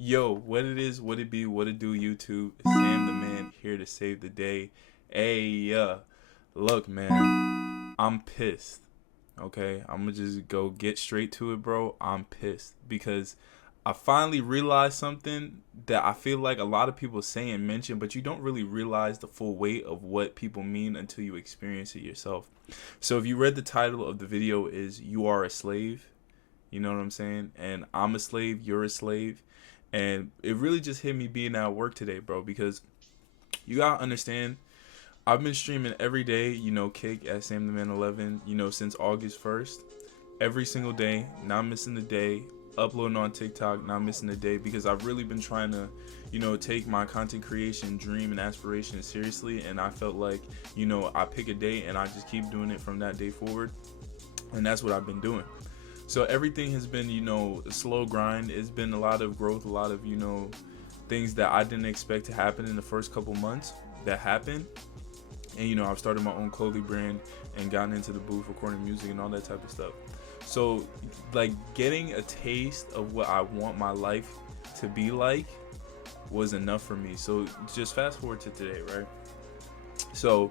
Yo, what it is, what it be, what it do, YouTube? It's Sam the Man here to save the day. Hey, look, man, I'm pissed. Okay, I'm gonna just go get straight to it, bro. I'm pissed because I finally realized something that I feel like a lot of people say and mention, but you don't really realize the full weight of what people mean until you experience it yourself. So if you read the title of the video is "You Are a Slave," you know what I'm saying? And I'm a slave, you're a slave. And it really just hit me being at work today, bro, because you gotta understand, I've been streaming every day, kick at SamTheMan 11, since August 1st. Every single day, not missing a day, uploading on TikTok, not missing a day, because I've really been trying to, take my content creation dream and aspiration seriously. And I felt like, I pick a day and I just keep doing it from that day forward. And that's what I've been doing. So everything has been, a slow grind. It's been a lot of growth, a lot of, things that I didn't expect to happen in the first couple months that happened. And, I've started my own clothing brand and gotten into the booth, recording music and all that type of stuff. So, like, getting a taste of what I want my life to be like was enough for me. So just fast forward to today, right? So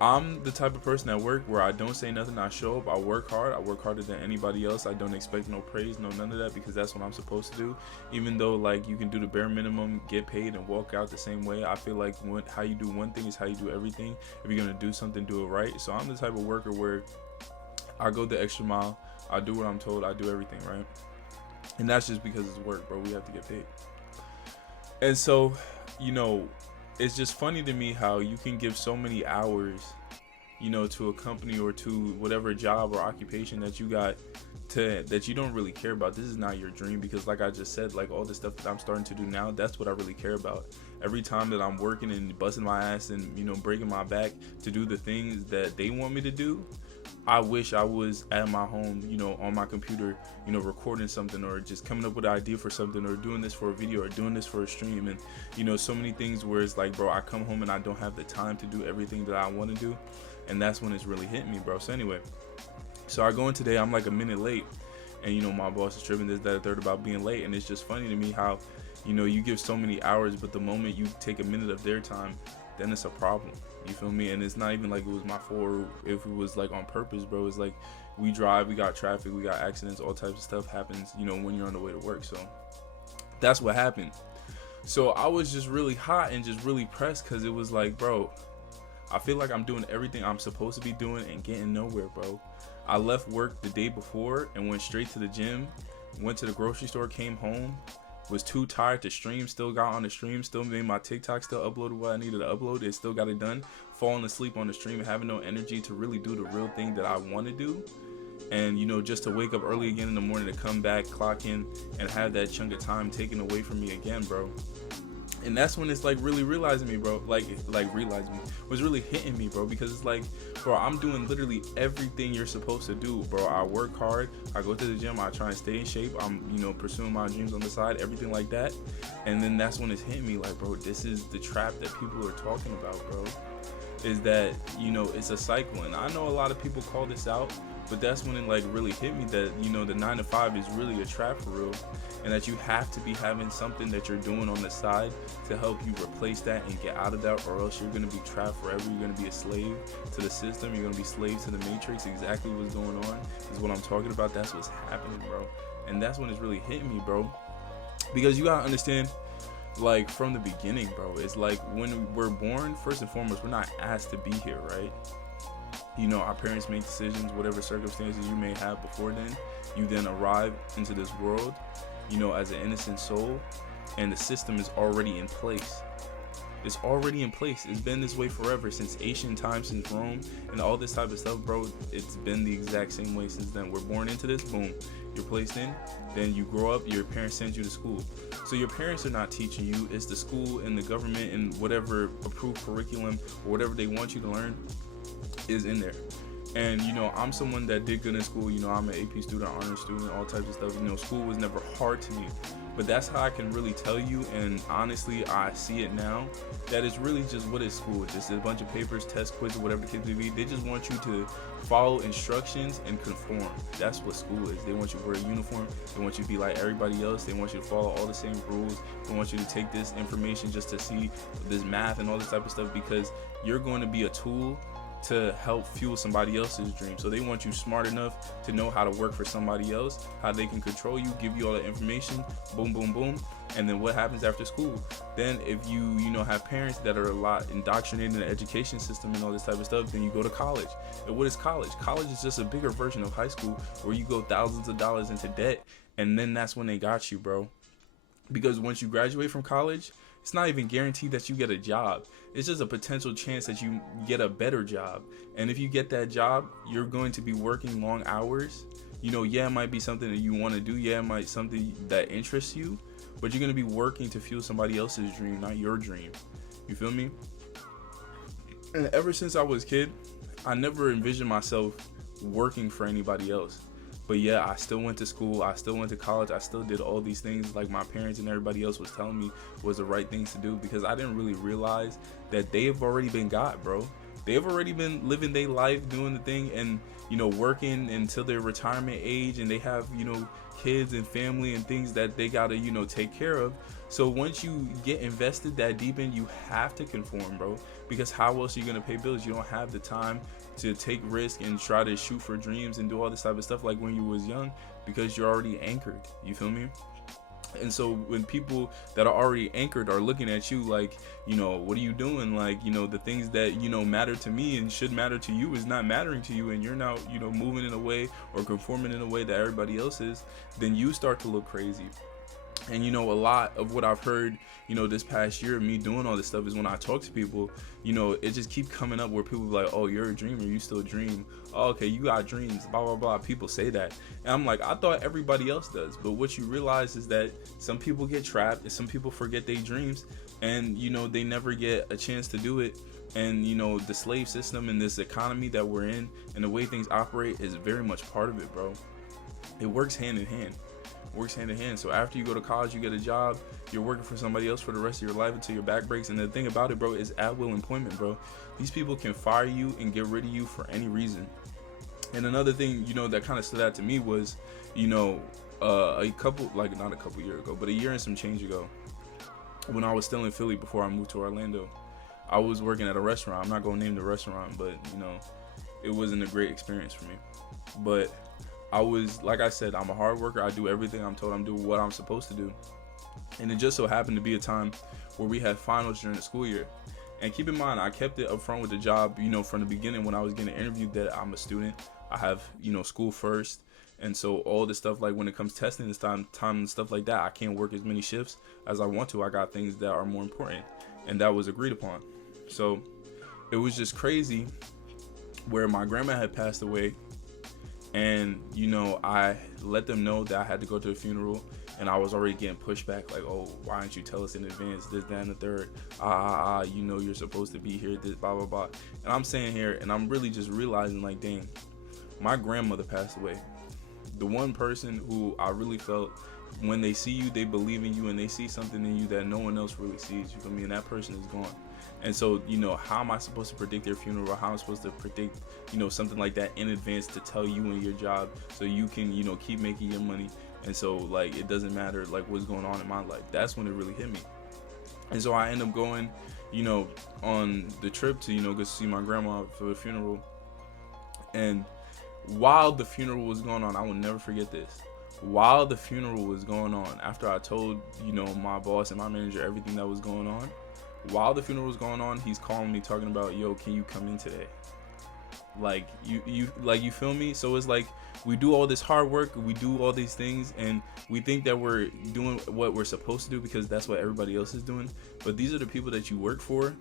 I'm the type of person at work where I don't say nothing, I show up, I work hard, I work harder than anybody else. I don't expect no praise, no none of that, because that's what I'm supposed to do. Even though, like, you can do the bare minimum, get paid, and walk out the same way, I feel like how you do one thing is how you do everything. If you're gonna do something, do it right. So I'm the type of worker where I go the extra mile, I do what I'm told, I do everything, right? And that's just because it's work, bro. We have to get paid. And so, it's just funny to me how you can give so many hours, to a company or to whatever job or occupation that you got that you don't really care about. This is not your dream, because like I just said, like, all the stuff that I'm starting to do now, that's what I really care about. Every time that I'm working and busting my ass and, breaking my back to do the things that they want me to do, I wish I was at my home, on my computer, recording something, or just coming up with an idea for something, or doing this for a video, or doing this for a stream. And, so many things where it's like, bro, I come home and I don't have the time to do everything that I want to do. And that's when it's really hit me, bro. So anyway, so I go in today, I'm like a minute late. And, my boss is tripping this, that, third about being late. And it's just funny to me how, you give so many hours, but the moment you take a minute of their time, then it's a problem. You feel me? And it's not even like it was my fault, or if it was like on purpose, bro. It's like we drive, we got traffic, we got accidents, all types of stuff happens, when you're on the way to work. So that's what happened. So I was just really hot and just really pressed, because it was like, bro, I feel like I'm doing everything I'm supposed to be doing and getting nowhere, bro. I left work the day before and went straight to the gym, went to the grocery store, came home, was too tired to stream, still got on the stream, still made my TikTok, still uploaded what I needed to upload, it still got it done, falling asleep on the stream and having no energy to really do the real thing that I want to do. And, just to wake up early again in the morning to come back, clock in, and have that chunk of time taken away from me again, bro. And that's when it's like really realizing me, bro. Like realizing me was really hitting me, bro, because it's like, bro, I'm doing literally everything you're supposed to do, bro. I work hard, I go to the gym, I try and stay in shape, I'm, pursuing my dreams on the side, everything like that. And then that's when it's hitting me like, bro, this is the trap that people are talking about, bro. Is that, it's a cycle. And I know a lot of people call this out, but that's when it like really hit me that, the 9 to 5 is really a trap for real. And that you have to be having something that you're doing on the side to help you replace that and get out of that, or else you're going to be trapped forever. You're going to be a slave to the system. You're going to be slaves to the matrix. Exactly what's going on is what I'm talking about. That's what's happening, bro. And that's when it's really hitting me, bro. Because you got to understand, like, from the beginning, bro, it's like when we're born, first and foremost, we're not asked to be here, right? Our parents make decisions, whatever circumstances you may have before then. You then arrive into this world, as an innocent soul, and the system is already in place. It's already in place. It's been this way forever, since ancient times, since Rome, and all this type of stuff, bro. It's been the exact same way since then. We're born into this, boom, you're placed in, then you grow up, your parents send you to school. So your parents are not teaching you, it's the school and the government and whatever approved curriculum or whatever they want you to learn is in there. And I'm someone that did good in school. I'm an AP student, honors student, all types of stuff. School was never hard to me, But that's how I can really tell you, and honestly I see it now, that it's really just what is school. Just a bunch of papers, test, quiz, or whatever the case may be. They just want you to follow instructions and conform. That's what school is. They want you to wear a uniform. They want you to be like everybody else. They want you to follow all the same rules. They want you to take this information just to see this math and all this type of stuff, because you're going to be a tool to help fuel somebody else's dream. So they want you smart enough to know how to work for somebody else, how they can control you, give you all the information, boom, boom, boom. And then what happens after school? Then if you have parents that are a lot indoctrinated in the education system and all this type of stuff, then you go to college. And what is college? College is just a bigger version of high school, where you go thousands of dollars into debt, and then that's when they got you, bro. Because once you graduate from college, it's not even guaranteed that you get a job. It's just a potential chance that you get a better job. And if you get that job, you're going to be working long hours. Yeah, it might be something that you want to do. Yeah, it might be something that interests you. But you're going to be working to fuel somebody else's dream, not your dream. You feel me? And ever since I was a kid, I never envisioned myself working for anybody else. But yeah, I still went to school, I still went to college, I still did all these things like my parents and everybody else was telling me was the right things to do, because I didn't really realize that they've already been got, bro. They've already been living their life, doing the thing, and working until their retirement age, and they have kids and family and things that they gotta take care of. So once you get invested that deep in, you have to conform, bro, because how else are you gonna pay bills? You don't have the time to take risk and try to shoot for dreams and do all this type of stuff like when you was young, because you're already anchored. You feel me? And so when people that are already anchored are looking at you like, what are you doing? Like, the things that, matter to me and should matter to you is not mattering to you, and you're now, moving in a way or conforming in a way that everybody else is, then you start to look crazy. And a lot of what I've heard, this past year of me doing all this stuff is when I talk to people, it just keep coming up where people be like, oh, you're a dreamer, you still dream. Oh, okay, you got dreams, blah, blah, blah. People say that. And I'm like, I thought everybody else does. But what you realize is that some people get trapped and some people forget their dreams, and, they never get a chance to do it. And, the slave system and this economy that we're in and the way things operate is very much part of it, bro. It works hand in hand. So after you go to college, you get a job, you're working for somebody else for the rest of your life until your back breaks. And the thing about it, bro, is at will employment, bro. These people can fire you and get rid of you for any reason. And another thing, that kind of stood out to me was, a couple, like not a couple years ago, but a year and some change ago, when I was still in Philly before I moved to Orlando, I was working at a restaurant. I'm not going to name the restaurant, but, it wasn't a great experience for me. But I was, like I said, I'm a hard worker. I do everything I'm told. I'm doing what I'm supposed to do. And it just so happened to be a time where we had finals during the school year. And keep in mind, I kept it up front with the job, from the beginning when I was getting interviewed, that I'm a student. I have, school first. And so all this stuff, like when it comes testing this time and stuff like that, I can't work as many shifts as I want to. I got things that are more important. And that was agreed upon. So it was just crazy where my grandma had passed away. And, I let them know that I had to go to a funeral, and I was already getting pushback, like, oh, why didn't you tell us in advance, this, that, and the third, you're supposed to be here, this, blah, blah, blah. And I'm saying here, and I'm really just realizing, like, dang, my grandmother passed away. The one person who I really felt, when they see you, they believe in you, and they see something in you that no one else really sees, you feel me, and that person is gone. And so, how am I supposed to predict their funeral? How am I supposed to predict, something like that in advance to tell you and your job so you can, keep making your money? And so, like, it doesn't matter, like, what's going on in my life. That's when it really hit me. And so I end up going, on the trip to, go see my grandma for the funeral. And while the funeral was going on, I will never forget this. While the funeral was going on, after I told, my boss and my manager everything that was going on, while the funeral was going on, he's calling me talking about, yo, can you come in today? Like, you feel me? So it's like, we do all this hard work, we do all these things, and we think that we're doing what we're supposed to do because that's what everybody else is doing. But these are the people that you work for,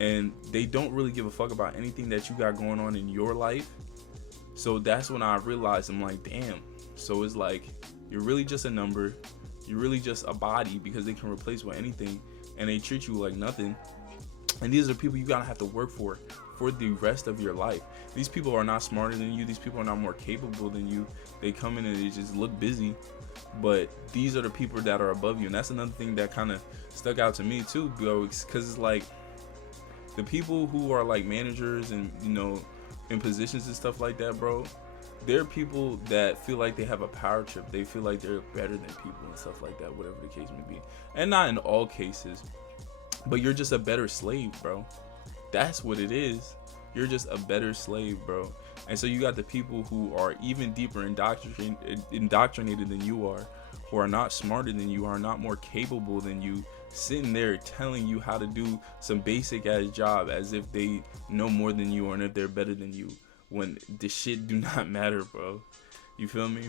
and they don't really give a fuck about anything that you got going on in your life. So that's when I realized, I'm like, damn. So it's like, you're really just a number. You're really just a body, because they can replace with anything. And they treat you like nothing. And these are people you gotta have to work for for the rest of your life. These people are not smarter than you. These people are not more capable than you. They come in and they just look busy, but these are the people that are above you. And that's another thing that kind of stuck out to me too, bro, because it's like the people who are like managers and, you know, in positions and stuff like that, bro, they're people that feel like they have a power trip. They feel like they're better than people and stuff like that, whatever the case may be. And not in all cases, but you're just a better slave, bro. That's what it is. You're just a better slave, bro. And so you got the people who are even deeper indoctrinated than you are, who are not smarter than you, are not more capable than you, sitting there telling you how to do some basic ass job as if they know more than you or if they're better than you, when the shit do not matter, bro. You feel me?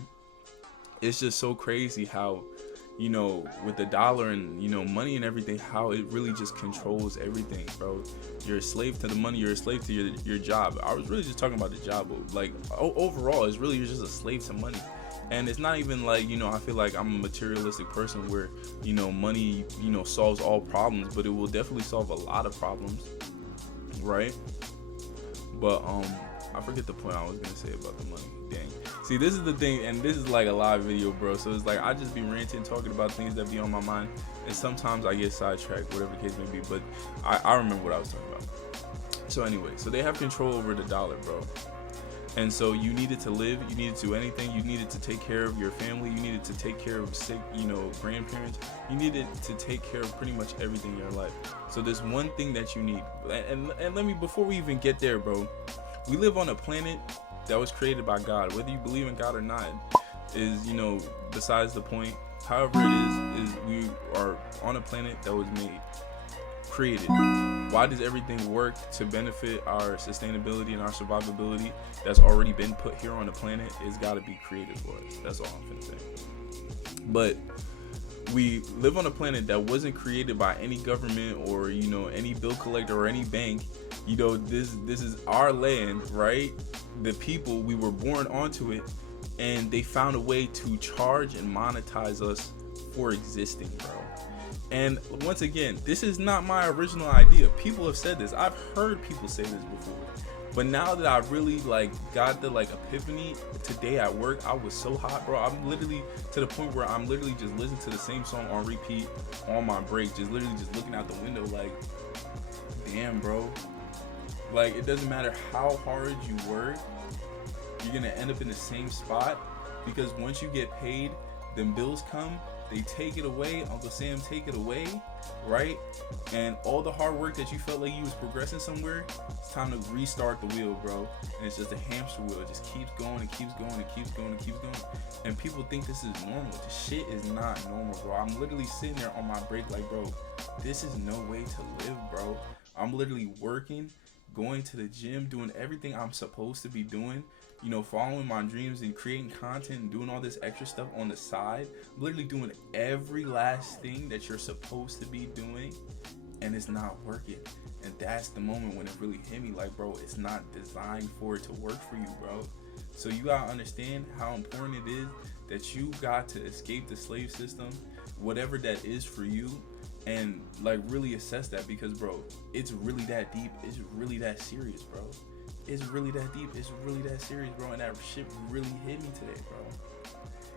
It's just so crazy how, you know, with the dollar and, you know, money and everything, how it really just controls everything, bro. You're a slave to the money. You're a slave to your job. I was really just talking about the job, but like overall, it's really, you're just a slave to money. And it's not even like, you know, I feel like I'm a materialistic person where, you know, money, you know, solves all problems, but it will definitely solve a lot of problems, right? But I forget the point I was gonna say about the money. Dang. See, this is the thing, and this is like a live video, bro. So it's like I just be ranting, talking about things that be on my mind, and sometimes I get sidetracked, whatever the case may be. But I remember what I was talking about. So anyway, so they have control over the dollar, bro. And so you needed to live, you needed to do anything, you needed to take care of your family, you needed to take care of sick, you know, grandparents, you needed to take care of pretty much everything in your life. So there's one thing that you need, and let me, before we even get there, bro, we live on a planet that was created by God. Whether you believe in God or not is, you know, besides the point. However it is we are on a planet that was created. Why does everything work? To benefit our sustainability and our survivability that's already been put here on the planet. It's got to be created for us. That's all I'm finna say. But we live on a planet that wasn't created by any government or, you know, any bill collector or any bank. You know, this is our land, right? The people, we were born onto it, and they found a way to charge and monetize us for existing, bro. And once again, this is not my original idea. People have said this. I've heard people say this before. But now that I really like got the like epiphany today at work, I was so hot, bro. I'm literally to the point where I'm literally just listening to the same song on repeat on my break, just literally just looking out the window like, damn, bro. Like, it doesn't matter how hard you work, you're gonna end up in the same spot, because once you get paid, then bills come, they take it away, Uncle Sam take it away, right? And all the hard work that you felt like you was progressing somewhere, it's time to restart the wheel, bro. And it's just a hamster wheel. It just keeps going and keeps going and keeps going and keeps going. And people think this is normal. This shit is not normal, bro. I'm literally sitting there on my break like, bro, this is no way to live, bro. I'm literally working, going to the gym, doing everything I'm supposed to be doing, you know, following my dreams and creating content and doing all this extra stuff on the side. I'm literally doing every last thing that you're supposed to be doing, and it's not working. And that's the moment when it really hit me, like, bro, it's not designed for it to work for you, bro. So you gotta understand how important it is that you got to escape the slave system, whatever that is for you, and like really assess that, because, bro, it's really that deep. It's really that serious, bro. It's really that deep. It's really that serious, bro. And that shit really hit me today, bro.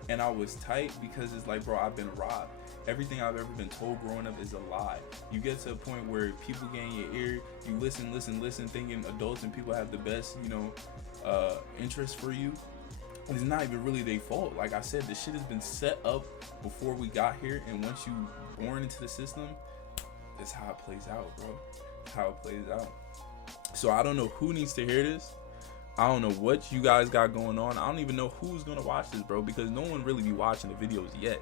And I was tight because it's like, bro, I've been robbed. Everything I've ever been told growing up is a lie. You get to a point where people get in your ear, you listen, thinking adults and people have the best, you know, interest for you. And it's not even really their fault. Like I said, the shit has been set up before we got here. And once you born into the system, that's how it plays out, bro. That's how it plays out. So I don't know who needs to hear this. I don't know what you guys got going on. I don't even know who's gonna watch this, bro, because no one really be watching the videos yet.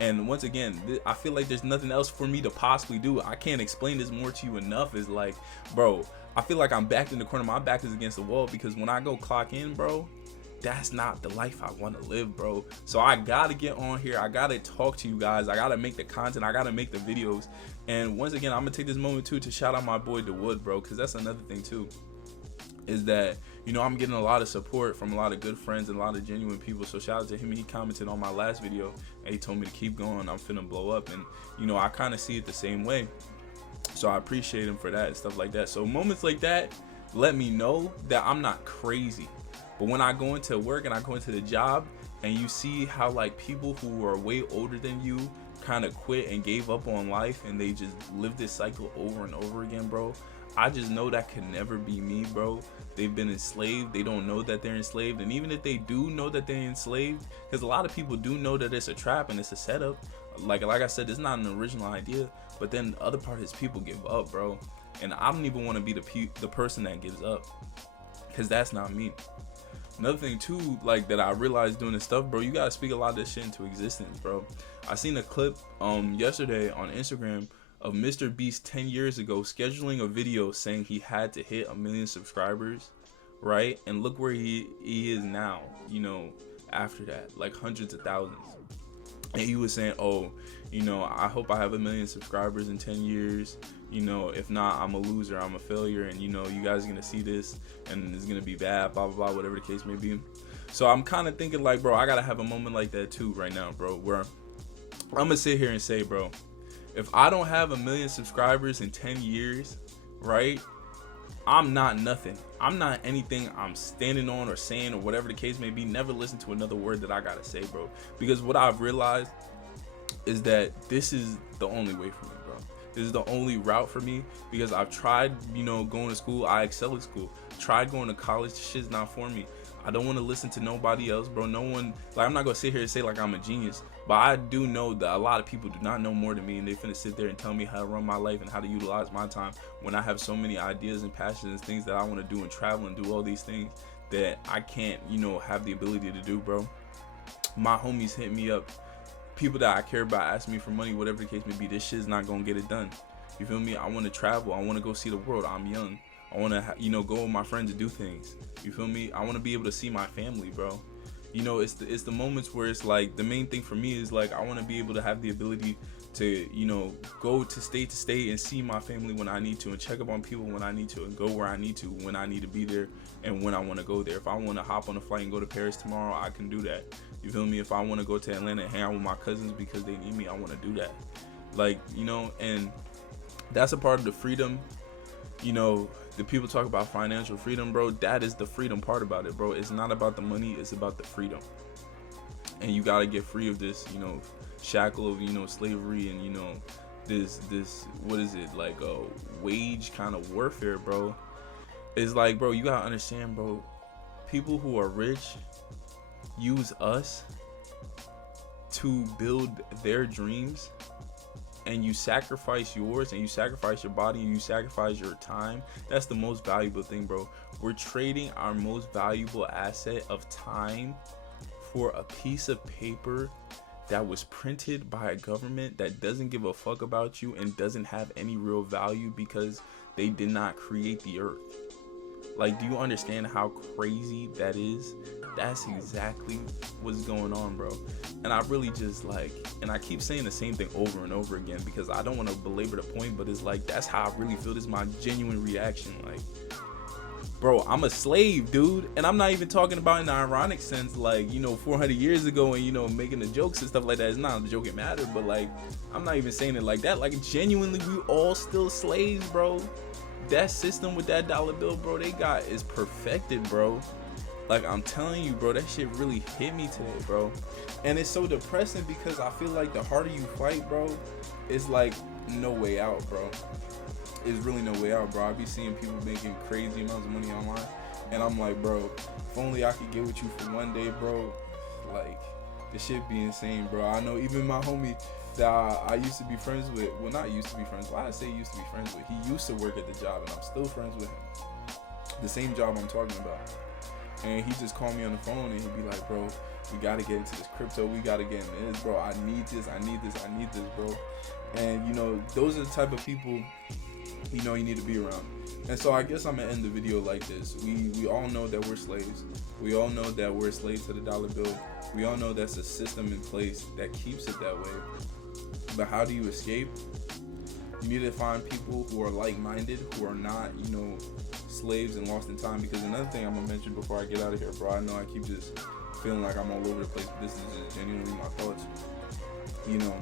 And once again, I feel like there's nothing else for me to possibly do. I can't explain this more to you enough. Is like, bro, I feel like I'm backed in the corner. My back is against the wall, because when I go clock in, bro, that's not the life I want to live, bro. So I gotta get on here. I gotta talk to you guys. I gotta make the content. I gotta make the videos. And once again, I'm gonna take this moment too to shout out my boy DeWood, bro, because that's another thing too, is that, you know, I'm getting a lot of support from a lot of good friends and a lot of genuine people. So shout out to him. He commented on my last video and he told me to keep going. I'm finna blow up. And, you know, I kind of see it the same way. So I appreciate him for that and stuff like that. So moments like that, let me know that I'm not crazy. But when I go into work and I go into the job, and you see how like people who are way older than you kind of quit and gave up on life, and they just live this cycle over and over again, bro. I just know that could never be me, bro. They've been enslaved. They don't know that they're enslaved. And even if they do know that they're enslaved, because a lot of people do know that it's a trap and it's a setup. Like I said, it's not an original idea. But then the other part is people give up, bro. And I don't even want to be the person that gives up, because that's not me. Another thing too, like that I realized doing this stuff, bro, you gotta speak a lot of this shit into existence, bro. I seen a clip yesterday on Instagram of Mr. Beast 10 years ago scheduling a video saying he had to hit 1 million subscribers, right? And look where he is now, you know, after that, like hundreds of thousands. And he was saying, oh, you know, I hope I have 1 million subscribers in 10 years. You know, if not, I'm a loser, I'm a failure, and you know, you guys are gonna see this and it's gonna be bad, blah blah blah, whatever the case may be. So I'm kind of thinking like, bro, I gotta have a moment like that too right now, bro, where I'm gonna sit here and say, bro, if I don't have 1 million subscribers in 10 years, right, I'm not nothing. I'm not anything I'm standing on or saying or whatever the case may be. Never listen to another word that I gotta say, bro, because what I've realized is that this is the only way for me, bro. This is the only route for me, because I've tried, you know, going to school. I excel at school. Tried going to college. This shit's not for me. I don't want to listen to nobody else, bro. No one, like, I'm not gonna sit here and say like I'm a genius, but I do know that a lot of people do not know more than me, and they finna sit there and tell me how to run my life and how to utilize my time when I have so many ideas and passions and things that I want to do and travel and do all these things that I can't, you know, have the ability to do, bro. My homies hit me up. People that I care about ask me for money, whatever the case may be. This shit's not gonna get it done. You feel me? I want to travel. I want to go see the world. I'm young. I want to, you know, go with my friends and do things. You feel me? I want to be able to see my family, bro. You know, it's the moments where it's like, the main thing for me is like, I want to be able to have the ability to, you know, go to state and see my family when I need to, and check up on people when I need to, and go where I need to when I need to be there, and when I want to go there. If I want to hop on a flight and go to Paris tomorrow, I can do that. You feel me? If I want to go to Atlanta and hang out with my cousins because they need me, I want to do that. Like, you know, and that's a part of the freedom. You know, the people talk about financial freedom, bro. That is the freedom part about it, bro. It's not about the money, it's about the freedom. And you gotta get free of this, you know, shackle of, you know, slavery, and, you know, this what is it, like a wage kind of warfare, bro. It's like, bro, you gotta understand, bro, people who are rich use us to build their dreams, and you sacrifice yours, and you sacrifice your body, and you sacrifice your time. That's the most valuable thing, bro. We're trading our most valuable asset of time for a piece of paper that was printed by a government that doesn't give a fuck about you and doesn't have any real value because they did not create the earth. Like, do you understand how crazy that is? That's exactly what's going on, bro. And I really just like, and I keep saying the same thing over and over again because I don't want to belabor the point, but it's like, that's how I really feel. This is my genuine reaction. Like, bro, I'm a slave, dude. And I'm not even talking about in the ironic sense, like, you know, 400 years ago and, you know, making the jokes and stuff like that. It's not a joking matter, but like, I'm not even saying it like that. Like, genuinely, we all still slaves, bro. That system with that dollar bill, bro, they got is perfected, bro. Like, I'm telling you, bro, that shit really hit me today, bro. And it's so depressing because I feel like the harder you fight, bro, it's like no way out, bro. It's really no way out, bro. I be seeing people making crazy amounts of money online, and I'm like, bro, if only I could get with you for one day, bro. Like, this shit be insane, bro. I know even my homie that I used to be friends with, well, not used to be friends, why I say used to be friends with, he used to work at the job, and I'm still friends with him. The same job I'm talking about. And he just called me on the phone, and he'd be like, bro, we gotta get into this crypto, we gotta get into this, bro. I need this, bro. And, you know, those are the type of people, you know, you need to be around. And so I guess I'm gonna end the video like this. We all know that we're slaves. We all know that we're slaves to the dollar bill. We all know that's a system in place that keeps it that way. But how do you escape? You need to find people who are like-minded, who are not, you know, slaves and lost in time. Because another thing I'm gonna mention before I get out of here, bro, I know I keep just feeling like I'm all over the place, but this is just genuinely my thoughts. You know,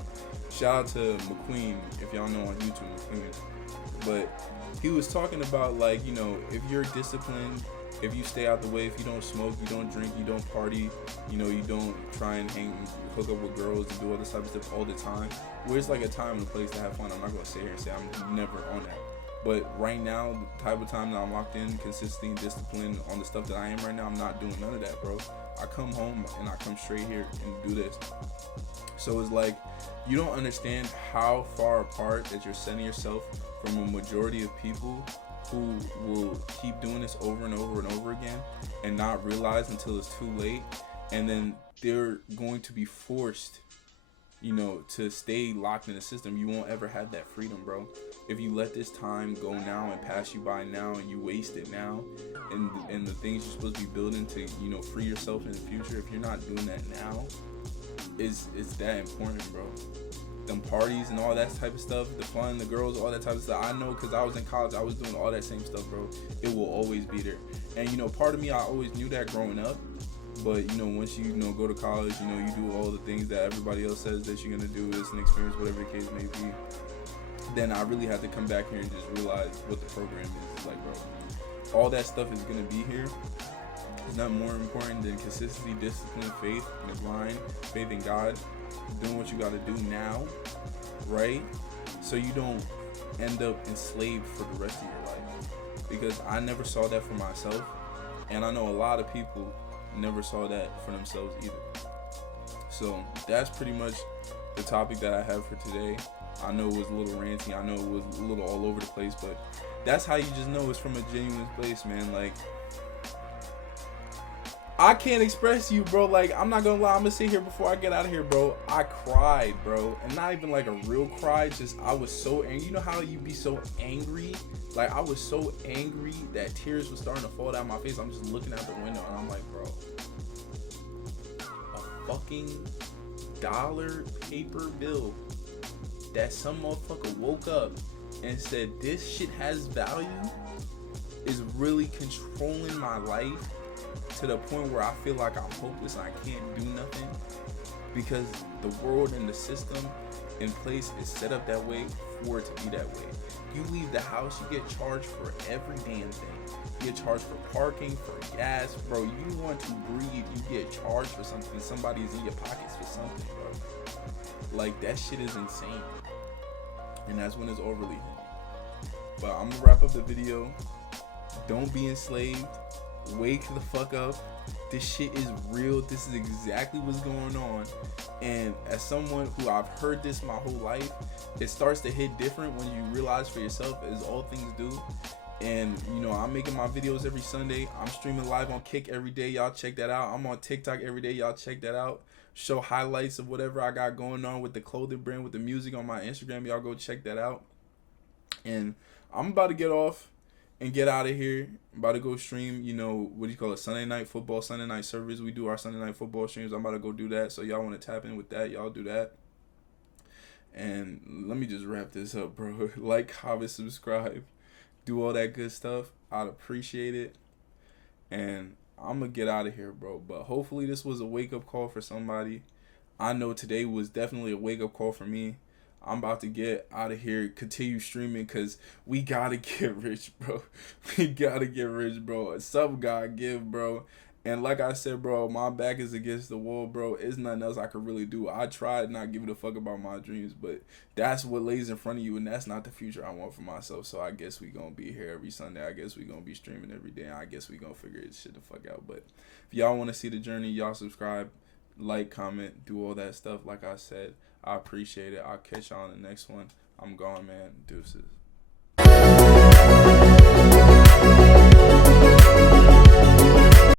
shout out to McQueen, if y'all know on YouTube, McQueen. But He was talking about, like, you know, if you're disciplined, if you stay out the way, if you don't smoke, you don't drink, you don't party, you know, you don't try and hook up with girls and do all this type of stuff all the time. Where's like a time and a place to have fun? I'm not gonna sit here and say I'm never on that. But right now, the type of time that I'm locked in, consistently disciplined on the stuff that I am right now, I'm not doing none of that, bro. I come home and I come straight here and do this. So it's like, you don't understand how far apart that you're setting yourself from a majority of people who will keep doing this over and over and over again and not realize until it's too late. And then they're going to be forced, you know, to stay locked in the system. You won't ever have that freedom, bro. If you let this time go now and pass you by now, and you waste it now, and the things you're supposed to be building to, you know, free yourself in the future, if you're not doing that now, it's that important, bro. Them parties and all that type of stuff, the fun, the girls, all that type of stuff. I know, because I was in college, I was doing all that same stuff, bro. It will always be there. And, you know, part of me, I always knew that growing up. But, you know, once you know, go to college, you know, you do all the things that everybody else says that you're going to do. It's an experience, whatever the case may be. Then I really had to come back here and just realize what the program is. It's like, bro, all that stuff is going to be here. It's not more important than consistency, discipline, faith in the grind, faith in God, doing what you got to do now, right? So you don't end up enslaved for the rest of your life. Because I never saw that for myself. And I know a lot of people never saw that for themselves either. So that's pretty much the topic that I have for today. I know it was a little ranty, I know it was a little all over the place, but that's how you just know it's from a genuine place, man. Like, I can't express to you, bro. Like, I'm not gonna lie, I'm gonna sit here before I get out of here, bro. I cried, bro. And not even like a real cry, just I was so angry. You know how you be so angry? Like, I was so angry that tears were starting to fall down my face. I'm just looking out the window and I'm like, bro, a fucking dollar paper bill that some motherfucker woke up and said this shit has value is really controlling my life to the point where I feel like I'm hopeless and I can't do nothing, because the world and the system in place is set up that way for it to be that way. You leave the house, you get charged for every damn thing. You get charged for parking, for gas, bro. You want to breathe, you get charged for something. Somebody's in your pockets for something, bro. Like, that shit is insane. And that's when it's overly heavy. But I'm gonna wrap up the video. Don't be enslaved. Wake the fuck up. This shit is real. This is exactly what's going on. And as someone who I've heard this my whole life, it starts to hit different when you realize for yourself, as all things do. And, you know, I'm making my videos every Sunday. I'm streaming live on Kick every day. Y'all check that out. I'm on TikTok every day. Y'all check that out. Show highlights of whatever I got going on with the clothing brand, with the music on my Instagram. Y'all go check that out. And I'm about to get off and get out of here. I'm about to go stream, you know, what do you call it, Sunday night football, Sunday night service. We do our Sunday night football streams. I'm about to go do that. So y'all want to tap in with that, y'all do that. And let me just wrap this up, bro. Like, comment, subscribe, do all that good stuff. I'd appreciate it. And I'm going to get out of here, bro. But hopefully this was a wake-up call for somebody. I know today was definitely a wake-up call for me. I'm about to get out of here, continue streaming, because we got to get rich, bro. We got to get rich, bro. Some God give, bro. And like I said, bro, my back is against the wall, bro. There's nothing else I could really do. I tried not giving a fuck about my dreams, but that's what lays in front of you, and that's not the future I want for myself. So I guess we going to be here every Sunday. I guess we going to be streaming every day. I guess we going to figure this shit the fuck out. But if y'all want to see the journey, y'all subscribe, like, comment, do all that stuff. Like I said, I appreciate it. I'll catch y'all on the next one. I'm gone, man. Deuces.